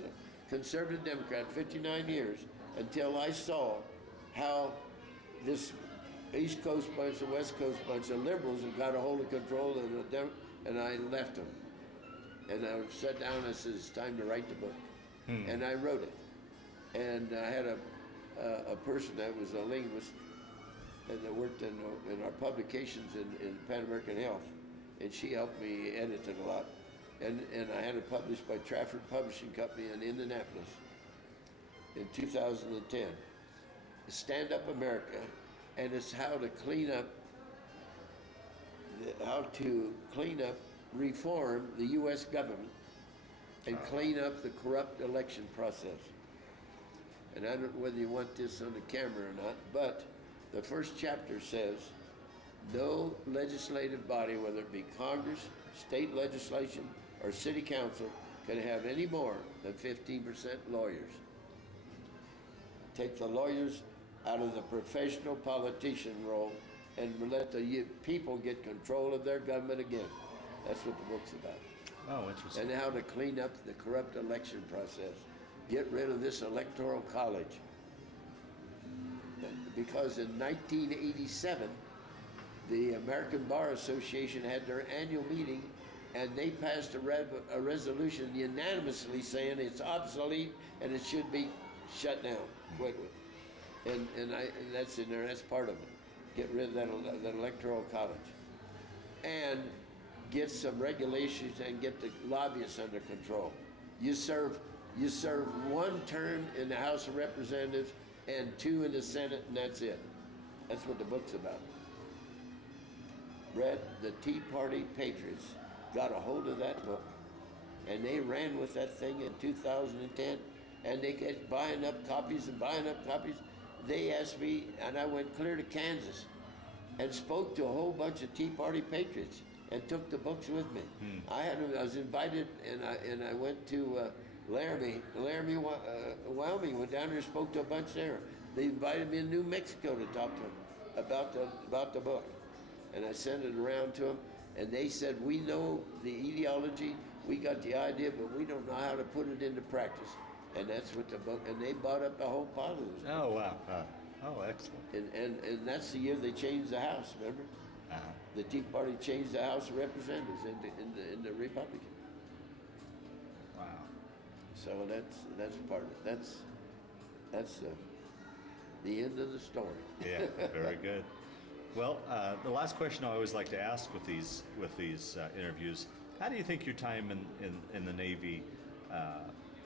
Conservative Democrat, 59 years, until I saw how this East Coast bunch, the West Coast bunch of liberals had got a hold of control, and I left them. And I sat down and I said, it's time to write the book. And I wrote it. And I had a person that was a linguist and that worked in our publications in Pan American Health. And she helped me edit it a lot. And I had it published by Trafford Publishing Company in Indianapolis in 2010. Stand Up America, and it's how to clean up, reform the U.S. government and clean up the corrupt election process. And I don't know whether you want this on the camera or not, but the first chapter says, no legislative body, whether it be Congress, state legislation, or city council, can have any more than 15% lawyers. Take the lawyers out of the professional politician role and let the people get control of their government again. That's what the book's about. Oh, interesting. And how to clean up the corrupt election process. Get rid of this electoral college. Because in 1987, the American Bar Association had their annual meeting, and they passed a resolution unanimously saying it's obsolete and it should be shut down quickly. And that's in there. That's part of it. Get rid of that electoral college, and get some regulations and get the lobbyists under control. You serve one term in the House of Representatives and 2 in the Senate, and that's it. That's what the book's about. Brett, the Tea Party Patriots got a hold of that book, and they ran with that thing in 2010, and they kept buying up copies and buying up copies. They asked me, and I went clear to Kansas and spoke to a whole bunch of Tea Party Patriots and took the books with me. I was invited, and I went to Laramie, Wyoming. Went down there and spoke to a bunch there. They invited me in New Mexico to talk to them about the book, and I sent it around to them. And they said, we know the ideology, we got the idea, but we don't know how to put it into practice. And that's what the book, and they bought up the whole pile of those. Oh, wow. Oh, excellent. And that's the year they changed the House, remember? The Tea Party changed the House of Representatives into Republican. Wow. So that's part of it. That's the end of the story. Yeah, very good. Well, the last question I always like to ask with these interviews How do you think your time in the Navy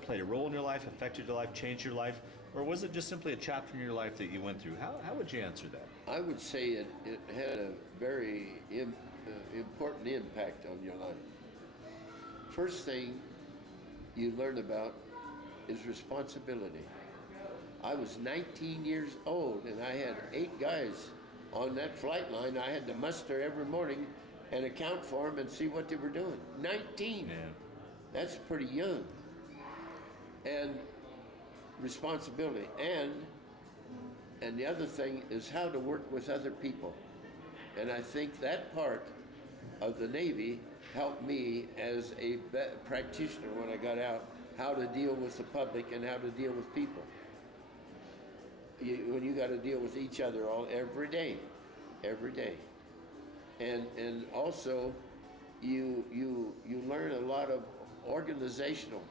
played a role in your life, affected your life, changed your life, or was it just simply a chapter in your life that you went through? How would you answer that? I would say it had a very important impact on your life. First thing you learn about is responsibility. I was 19 years old and I had 8 guys on that flight line. I had to muster every morning and account for them and see what they were doing. 19. Yeah. That's pretty young. And responsibility. And the other thing is how to work with other people. And I think that part of the Navy helped me as a practitioner when I got out, how to deal with the public and how to deal with people. When you got to deal with each other every day, and also you learn a lot of organizational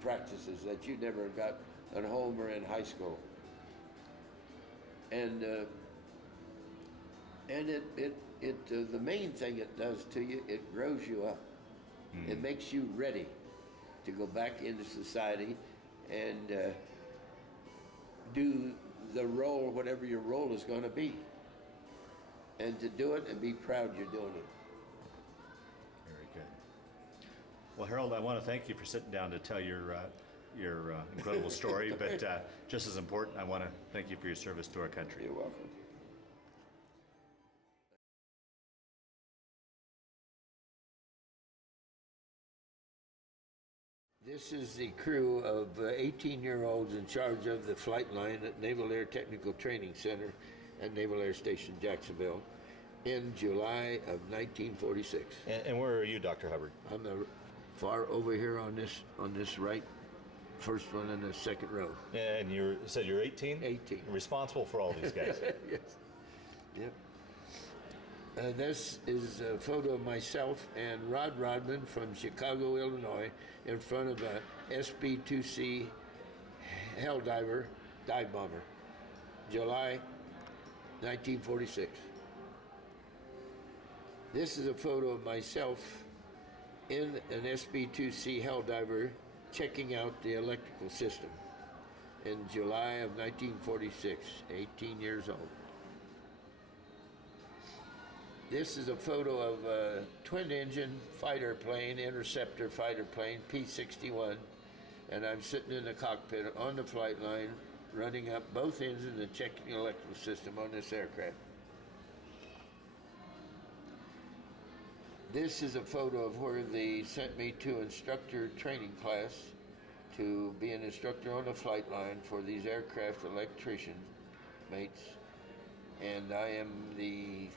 practices that you never got at home or in high school, and the main thing it does to you, it grows you up. It makes you ready to go back into society and do the role, whatever your role is going to be, and to do it and be proud you're doing it. Very good. Well, Harold, I want to thank you for sitting down to tell your incredible story, but just as important, I want to thank you for your service to our country. You're welcome. This is the crew of 18-year-olds in charge of the flight line at Naval Air Technical Training Center at Naval Air Station Jacksonville in July of 1946. And where are you, Dr. Hubbard? I'm far over here on this right, first one in the second row. And you said you're 18? 18. You're responsible for all these guys. Yes. Yep. This is a photo of myself and Rod Rodman from Chicago, Illinois, in front of a SB-2C Helldiver dive bomber, July 1946. This is a photo of myself in an SB-2C Helldiver checking out the electrical system in July of 1946, 18 years old. This is a photo of a twin-engine fighter plane, interceptor fighter plane, P-61, and I'm sitting in the cockpit on the flight line, running up both engines and checking the electrical system on this aircraft. This is a photo of where they sent me to instructor training class to be an instructor on the flight line for these aircraft electrician mates, and I am the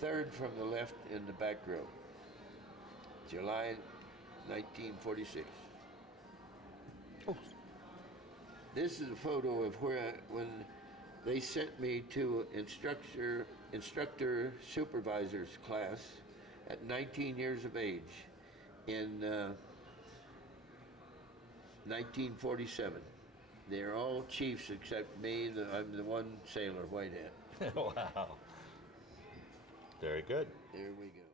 third from the left in the back row, July 1946. Oh. This is a photo of when they sent me to instructor supervisor's class at 19 years of age in 1947. They're all chiefs except me. I'm the one sailor, white hat. Wow. Very good. There we go.